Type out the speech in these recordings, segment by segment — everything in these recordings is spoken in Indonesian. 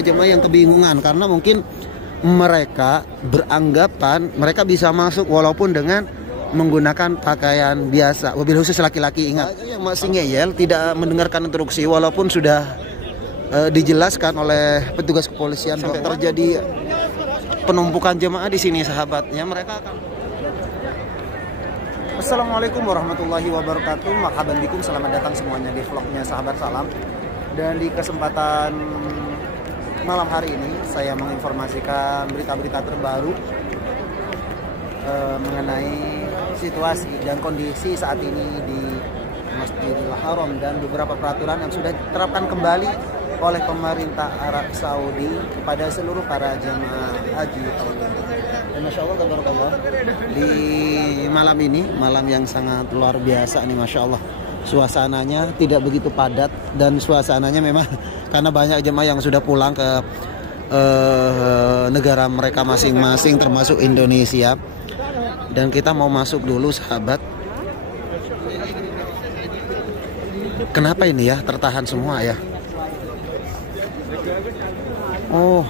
Jemaah yang kebingungan karena mungkin mereka beranggapan mereka bisa masuk walaupun dengan menggunakan pakaian biasa. Wabil khusus laki-laki, ingat yang masih ngeyel tidak mendengarkan instruksi walaupun sudah dijelaskan oleh petugas kepolisian sampai terjadi penumpukan jemaah di sini sahabatnya. Mereka akan Assalamualaikum warahmatullahi wabarakatuh. Marhaban bikum, selamat datang semuanya di vlognya Sahabat Salam. Dan di kesempatan malam hari ini saya menginformasikan berita-berita terbaru mengenai situasi dan kondisi saat ini di Masjidil Haram dan beberapa peraturan yang sudah diterapkan kembali oleh pemerintah Arab Saudi kepada seluruh para jemaah haji tahun ini. Dan Masya Allah, tabarakallah, di malam ini, malam yang sangat luar biasa nih, Masya Allah. Suasananya tidak begitu padat dan suasananya memang karena banyak jemaah yang sudah pulang ke negara mereka masing-masing termasuk Indonesia. Dan kita mau masuk dulu sahabat. Kenapa ini ya tertahan semua ya? Oh,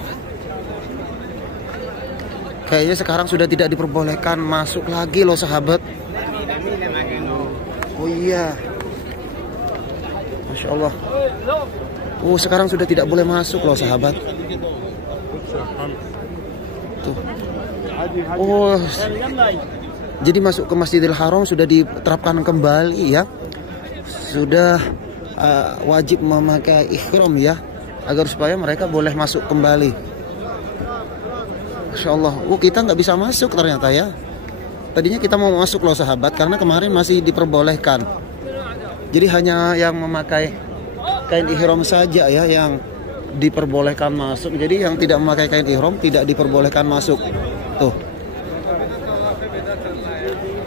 kayaknya sekarang sudah tidak diperbolehkan masuk lagi loh sahabat. Oh iya, Masya Allah. Oh, sekarang sudah tidak boleh masuk loh sahabat. Tuh. Oh, jadi masuk ke Masjidil Haram sudah diterapkan kembali ya. Sudah wajib memakai ihram ya, agar supaya mereka boleh masuk kembali. Masya Allah. Oh, kita nggak bisa masuk ternyata ya. Tadinya kita mau masuk loh sahabat, karena kemarin masih diperbolehkan. Jadi hanya yang memakai kain ihram saja ya yang diperbolehkan masuk. Jadi yang tidak memakai kain ihram tidak diperbolehkan masuk. Tuh.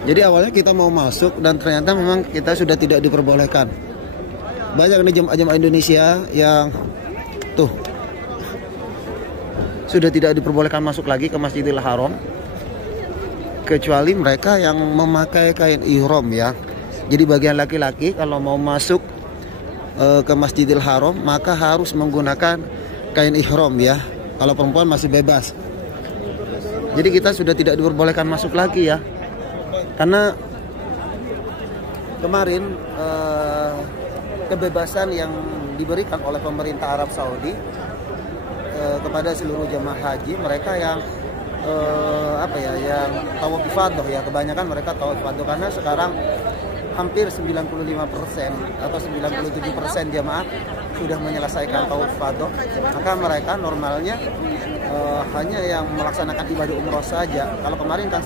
Jadi awalnya kita mau masuk dan ternyata memang kita sudah tidak diperbolehkan. Banyak nih jemaah Indonesia yang tuh sudah tidak diperbolehkan masuk lagi ke Masjidil Haram, kecuali mereka yang memakai kain ihram ya. Jadi bagian laki-laki kalau mau masuk ke Masjidil Haram maka harus menggunakan kain ihram ya. Kalau perempuan masih bebas. Jadi kita sudah tidak diperbolehkan masuk lagi ya. Karena kemarin kebebasan yang diberikan oleh pemerintah Arab Saudi kepada seluruh jemaah haji mereka yang yang tawaf ifadah ya, kebanyakan mereka tawaf ifadah karena sekarang hampir 95% atau 97% jemaah sudah menyelesaikan tawaf ifadah. Maka mereka normalnya hanya yang melaksanakan ibadah umroh saja. Kalau kemarin kan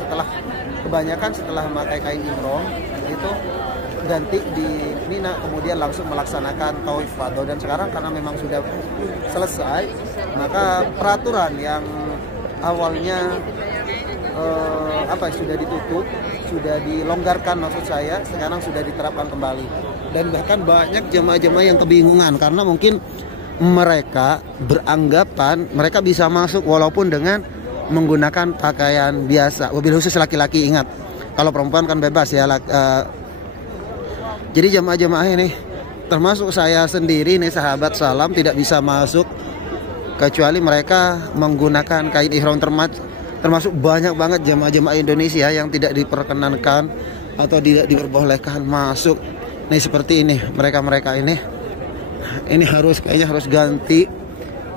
kebanyakan setelah memakai kain ihram itu ganti di Mina kemudian langsung melaksanakan tawaf ifadah. Dan sekarang karena memang sudah selesai, maka peraturan yang awalnya sudah ditutup, sudah dilonggarkan maksud saya, sekarang sudah diterapkan kembali. Dan bahkan banyak jemaah-jemaah yang kebingungan karena mungkin mereka beranggapan mereka bisa masuk walaupun dengan menggunakan pakaian biasa. Wabil khusus laki-laki, ingat. Kalau perempuan kan bebas ya. Jadi jemaah-jemaah ini termasuk saya sendiri nih sahabat salam tidak bisa masuk kecuali mereka menggunakan kain ihram. Termasuk banyak banget jemaah-jemaah Indonesia yang tidak diperkenankan atau tidak diperbolehkan masuk. Nih seperti ini, mereka ini kayaknya harus ganti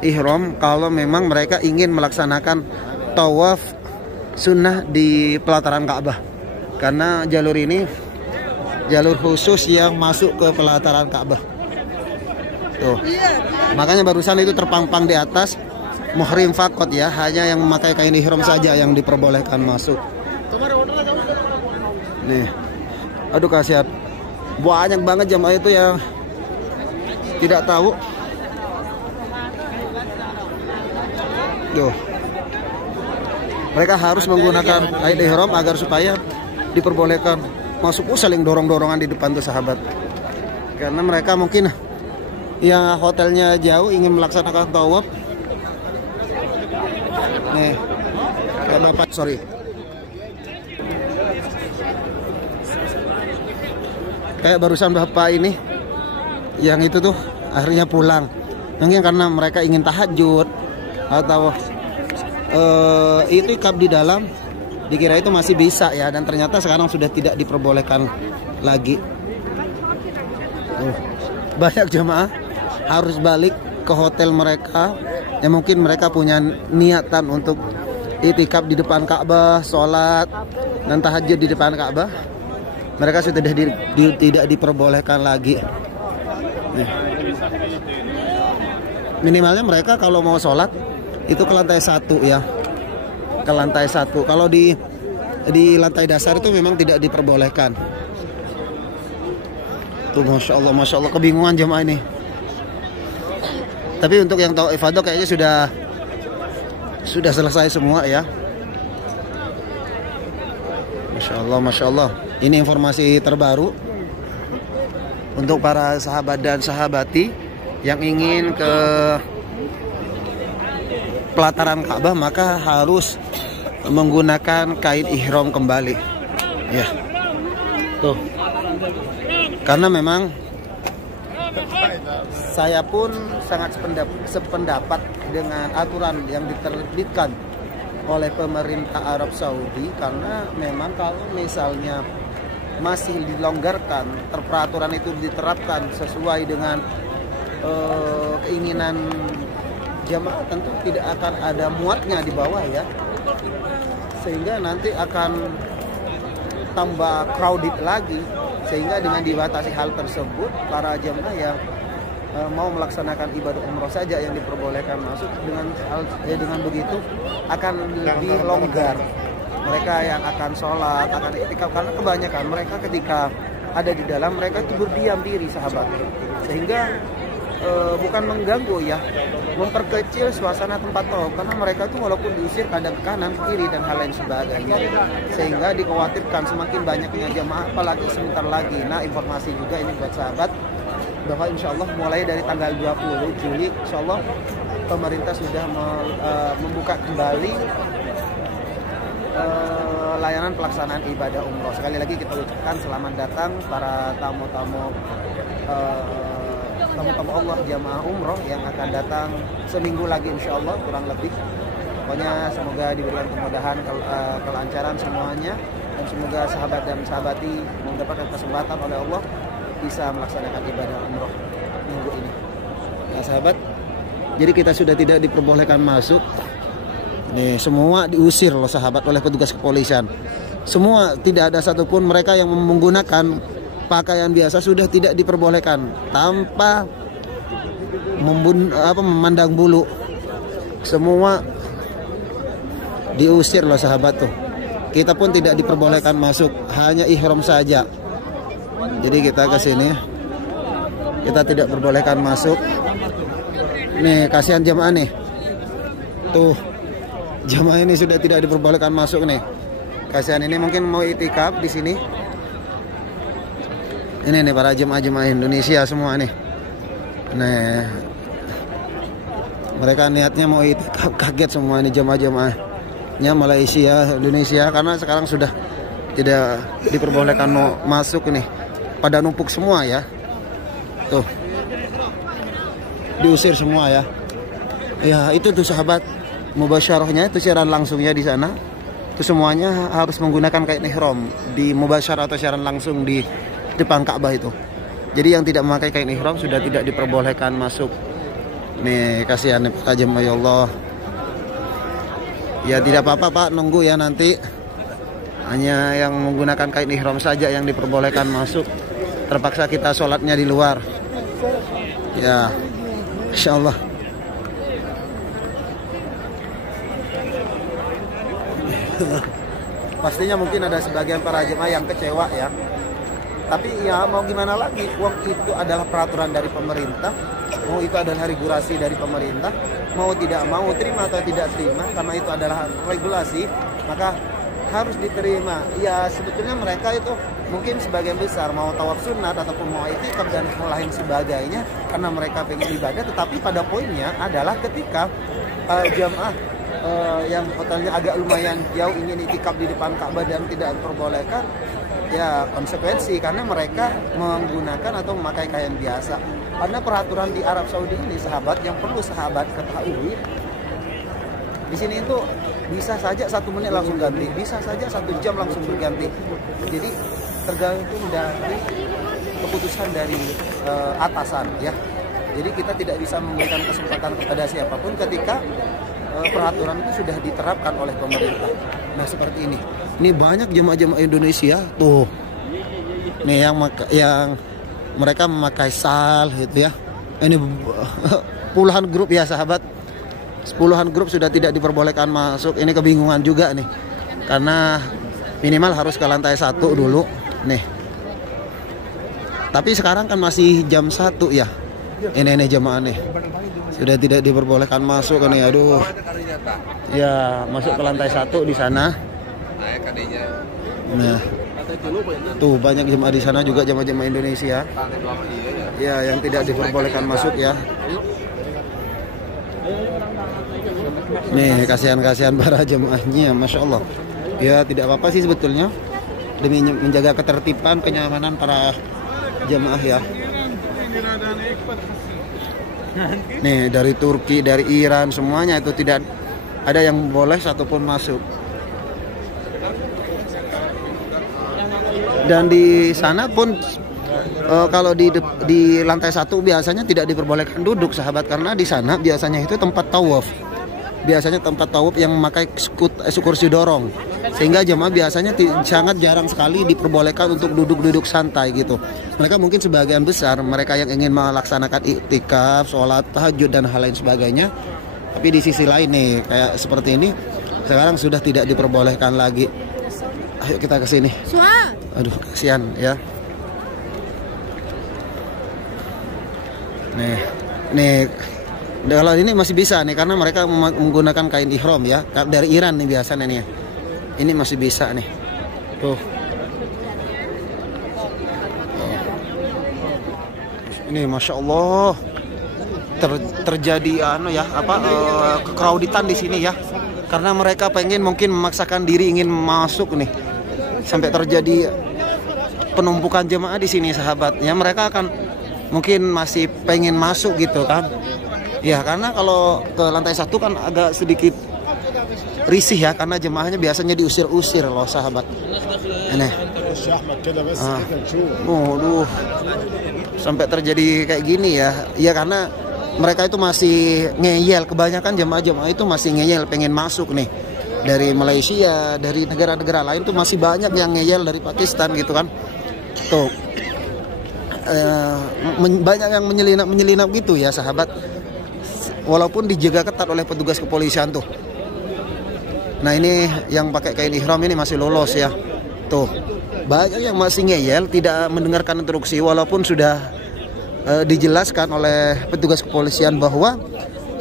ihram kalau memang mereka ingin melaksanakan tawaf sunnah di pelataran Ka'bah. Karena jalur ini jalur khusus yang masuk ke pelataran Ka'bah. Tuh. Makanya barusan itu terpampang di atas muhrim fakot ya, hanya yang memakai kain ihram saja yang diperbolehkan masuk. Nih. Aduh kasihan. Banyak banget jamaah itu yang tidak tahu. Tuh. Mereka harus menggunakan kain ihram agar supaya diperbolehkan masuk. Saling dorong-dorongan di depan tuh sahabat. Karena mereka mungkin yang hotelnya jauh ingin melaksanakan tawaf. Nih, sorry. Kayak barusan bapak ini yang itu tuh akhirnya pulang. Mungkin karena mereka ingin tahajud atau itikaf di dalam, dikira itu masih bisa ya, dan ternyata sekarang sudah tidak diperbolehkan lagi. Banyak jemaah harus balik ke hotel mereka, yang mungkin mereka punya niatan untuk itikaf di depan Ka'bah, sholat dan tahajud di depan Ka'bah. Mereka sudah tidak diperbolehkan lagi. Minimalnya mereka kalau mau sholat itu ke lantai 1 ya, ke lantai 1. Kalau di lantai dasar itu memang tidak diperbolehkan. Tuh, masya Allah kebingungan jemaah ini. Tapi untuk yang tahu ifadah kayaknya sudah selesai semua ya. Masya Allah. Ini informasi terbaru untuk para sahabat dan sahabati yang ingin ke pelataran Ka'bah, maka harus menggunakan kain ihram kembali. Ya. Tuh. Karena memang saya pun sangat sependapat dengan aturan yang diterbitkan oleh pemerintah Arab Saudi, karena memang kalau misalnya masih dilonggarkan, peraturan itu diterapkan sesuai dengan keinginan jamaah, tentu tidak akan ada muatnya di bawah ya, sehingga nanti akan tambah crowded lagi, sehingga dengan dibatasi hal tersebut para jamaah yang mau melaksanakan ibadah umroh saja yang diperbolehkan masuk, dengan begitu akan lebih longgar mereka yang akan sholat, akan itikaf, karena kebanyakan mereka ketika ada di dalam, mereka itu berdiam diri sahabat, sehingga bukan mengganggu ya, memperkecil suasana tempat tawaf, karena mereka itu walaupun diusir kadang ke kanan, kiri dan hal lain sebagainya, sehingga dikhawatirkan semakin banyaknya jamaah apalagi sebentar lagi. Nah, informasi juga ini buat sahabat bahwa insya Allah mulai dari tanggal 20 Juli insya Allah pemerintah sudah membuka kembali layanan pelaksanaan ibadah umroh. Sekali lagi kita ucapkan selamat datang para tamu-tamu Allah jamaah umroh yang akan datang seminggu lagi insya Allah kurang lebih. Pokoknya semoga diberikan kemudahan, kelancaran semuanya, dan semoga sahabat dan sahabati mendapatkan kesempatan oleh Allah bisa melaksanakan ibadah umroh minggu ini. Nah sahabat, jadi kita sudah tidak diperbolehkan masuk. Nih semua diusir loh sahabat oleh petugas kepolisian. Semua, tidak ada satupun mereka yang menggunakan pakaian biasa sudah tidak diperbolehkan tanpa memandang bulu. Semua diusir loh sahabat tuh. Kita pun tidak diperbolehkan masuk, hanya ihram saja. Jadi kita ke sini, kita tidak diperbolehkan masuk. Nih kasihan jemaah nih. Tuh, jemaah ini sudah tidak diperbolehkan masuk nih. Kasihan, ini mungkin mau itikaf di sini. Ini nih para jemaah-jemaah Indonesia semua nih. Nih, mereka niatnya mau itikaf, kaget semua ini jemaah-jemaahnya Malaysia, Indonesia, karena sekarang sudah tidak diperbolehkan masuk nih. Pada numpuk semua ya. Tuh, diusir semua ya. Ya itu tuh sahabat, mubasyarahnya itu siaran langsungnya di sana. Itu semuanya harus menggunakan kain ihram di mubasyarah atau siaran langsung di depan Ka'bah itu. Jadi yang tidak memakai kain ihram sudah tidak diperbolehkan masuk. Nih kasihan nih Pak jemaah, ya Allah. Ya tidak apa-apa Pak, nunggu ya nanti. Hanya yang menggunakan kain ihram saja yang diperbolehkan masuk. Terpaksa kita sholatnya di luar. Ya, insya Allah. Pastinya mungkin ada sebagian para jemaah yang kecewa ya. Tapi ya mau gimana lagi, uang itu adalah peraturan dari pemerintah. Mau itu adalah regulasi dari pemerintah. Mau tidak mau, terima atau tidak terima, karena itu adalah regulasi, maka harus diterima. Ya sebetulnya mereka itu mungkin sebagian besar mau tawaf sunat ataupun mau itikaf dan lain sebagainya karena mereka pengen ibadah, tetapi pada poinnya adalah ketika jamaah yang hotelnya agak lumayan jauh ingin itikaf di depan Ka'bah dan tidak diperbolehkan, ya konsekuensi karena mereka menggunakan atau memakai kain biasa. Karena peraturan di Arab Saudi ini sahabat, yang perlu sahabat ketahui, di sini itu bisa saja 1 menit langsung ganti, bisa saja 1 jam langsung berganti. Jadi tergantung dari keputusan dari atasan ya. Jadi kita tidak bisa memberikan kesempatan kepada siapapun ketika peraturan itu sudah diterapkan oleh pemerintah. Nah seperti ini. Ini banyak jemaah-jemaah Indonesia tuh. Nih yang mereka memakai sal gitu ya. Ini puluhan grup ya sahabat. Puluhan grup sudah tidak diperbolehkan masuk. Ini kebingungan juga nih. Karena minimal harus ke lantai 1 dulu. Nih. Tapi sekarang kan masih jam 1 ya. Ini jemaah nih. Sudah tidak diperbolehkan masuk kan nih. Aduh. Ya, masuk ke lantai 1 di sana. Nah. Tuh banyak jemaah di sana juga, jemaah-jemaah Indonesia. Ya, yang tidak diperbolehkan masuk ya. Nih, kasihan-kasihan para jemaahnya, Masya Allah. Ya, tidak apa-apa sih sebetulnya. Demi menjaga ketertiban, kenyamanan para jemaah ya. Nih dari Turki, dari Iran, semuanya itu tidak ada yang boleh satupun masuk. Dan di sana pun kalau di lantai 1 biasanya tidak diperbolehkan duduk sahabat, karena di sana biasanya itu tempat tawaf. Biasanya tempat tawaf yang memakai kursi dorong, sehingga jemaah biasanya sangat jarang sekali diperbolehkan untuk duduk-duduk santai gitu. Mereka mungkin sebagian besar mereka yang ingin melaksanakan iktikaf, sholat tahajud dan hal lain sebagainya. Tapi di sisi lain nih kayak seperti ini sekarang sudah tidak diperbolehkan lagi. Ayo kita ke sini. Aduh kasihan ya. Nih kalau ini masih bisa nih karena mereka menggunakan kain ihram ya, dari Iran nih biasanya nih. Ini masih bisa nih. Tuh. Ini Masya Allah terjadi kecrowditan di sini ya. Karena mereka pengen mungkin memaksakan diri ingin masuk nih. Sampai terjadi penumpukan jemaah di sini sahabat. Ya mereka akan mungkin masih pengen masuk gitu kan. Ya karena kalau ke lantai 1 kan agak sedikit risih ya, karena jemaahnya biasanya diusir-usir loh sahabat. Ini. Sampai terjadi kayak gini ya. Ya karena mereka itu masih ngeyel, kebanyakan jemaah-jemaah itu masih ngeyel pengen masuk nih. Dari Malaysia, dari negara-negara lain tuh masih banyak yang ngeyel, dari Pakistan gitu kan. Tuh. Banyak yang menyelinap gitu ya sahabat. Walaupun dijaga ketat oleh petugas kepolisian tuh. Nah ini yang pakai kain ihram ini masih lolos ya. Tuh banyak yang masih ngeyel, tidak mendengarkan instruksi walaupun sudah dijelaskan oleh petugas kepolisian bahwa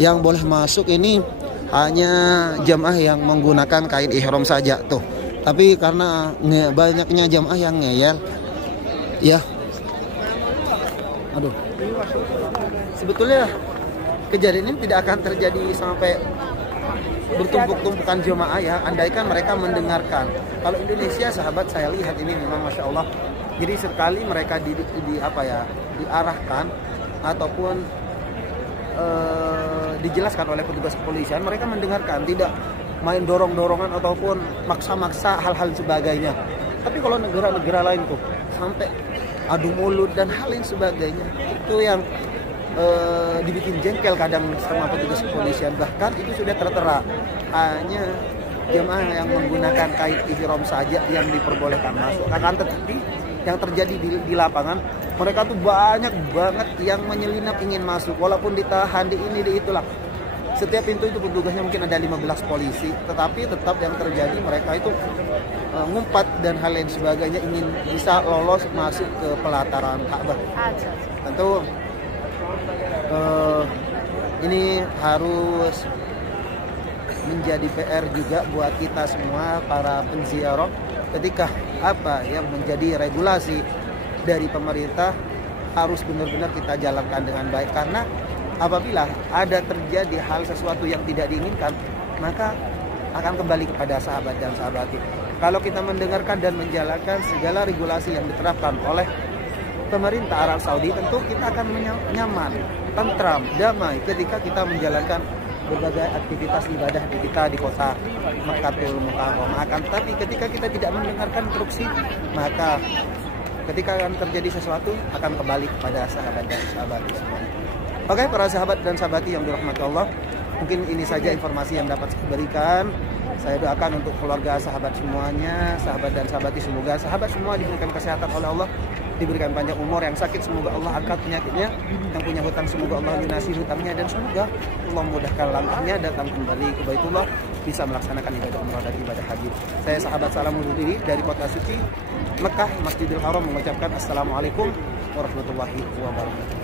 yang boleh masuk ini hanya jamaah yang menggunakan kain ihram saja tuh. Tapi karena banyaknya jamaah yang ngeyel ya. Aduh. Sebetulnya kejadian ini tidak akan terjadi sampai bertumpuk-tumpukan jemaah ya, andaikan mereka mendengarkan. Kalau Indonesia sahabat saya lihat ini memang Masya Allah. Jadi sekali mereka diarahkan ataupun dijelaskan oleh petugas kepolisian, mereka mendengarkan, tidak main dorong-dorongan ataupun maksa-maksa hal-hal sebagainya. Tapi kalau negara-negara lain tuh sampai adu mulut dan hal lain sebagainya, itu yang dibikin jengkel kadang sama petugas kepolisian. Bahkan itu sudah tertera hanya jemaah yang menggunakan kain ihram saja yang diperbolehkan masuk. Akan tetapi yang terjadi di lapangan, mereka tuh banyak banget yang menyelinap ingin masuk, walaupun ditahan di ini di itulah. Setiap pintu itu petugasnya mungkin ada 15 polisi, tetapi tetap yang terjadi mereka itu ngumpat dan hal lain sebagainya, ingin bisa lolos masuk ke pelataran Ka'bah. Tentu ini harus menjadi PR juga buat kita semua para penziarah, ketika apa yang menjadi regulasi dari pemerintah harus benar-benar kita jalankan dengan baik. Karena apabila ada terjadi hal sesuatu yang tidak diinginkan, maka akan kembali kepada sahabat dan sahabati. Kalau kita mendengarkan dan menjalankan segala regulasi yang diterapkan oleh pemerintah Arab Saudi, tentu kita akan nyaman, tentram, damai ketika kita menjalankan berbagai aktivitas ibadah kita di kota Makkahul Mukarramah. Akan tapi ketika kita tidak mendengarkan instruksi, maka ketika akan terjadi sesuatu akan kembali kepada sahabat dan sahabati semuanya. Oke, para sahabat dan sahabati yang dirahmati Allah, mungkin ini saja informasi yang dapat saya berikan. Saya doakan untuk keluarga sahabat semuanya, sahabat dan sahabati, semoga sahabat semua diberikan kesehatan oleh Allah, diberikan panjang umur. Yang sakit semoga Allah angkat penyakitnya, yang punya hutang semoga Allah lunasi hutangnya, dan semoga Allah memudahkan langkahnya datang kembali ke Baitullah, bisa melaksanakan ibadah umrah dan ibadah haji. Saya sahabat salam undur diri dari kota suci Mekah, Masjidil Haram, mengucapkan assalamualaikum warahmatullahi wabarakatuh.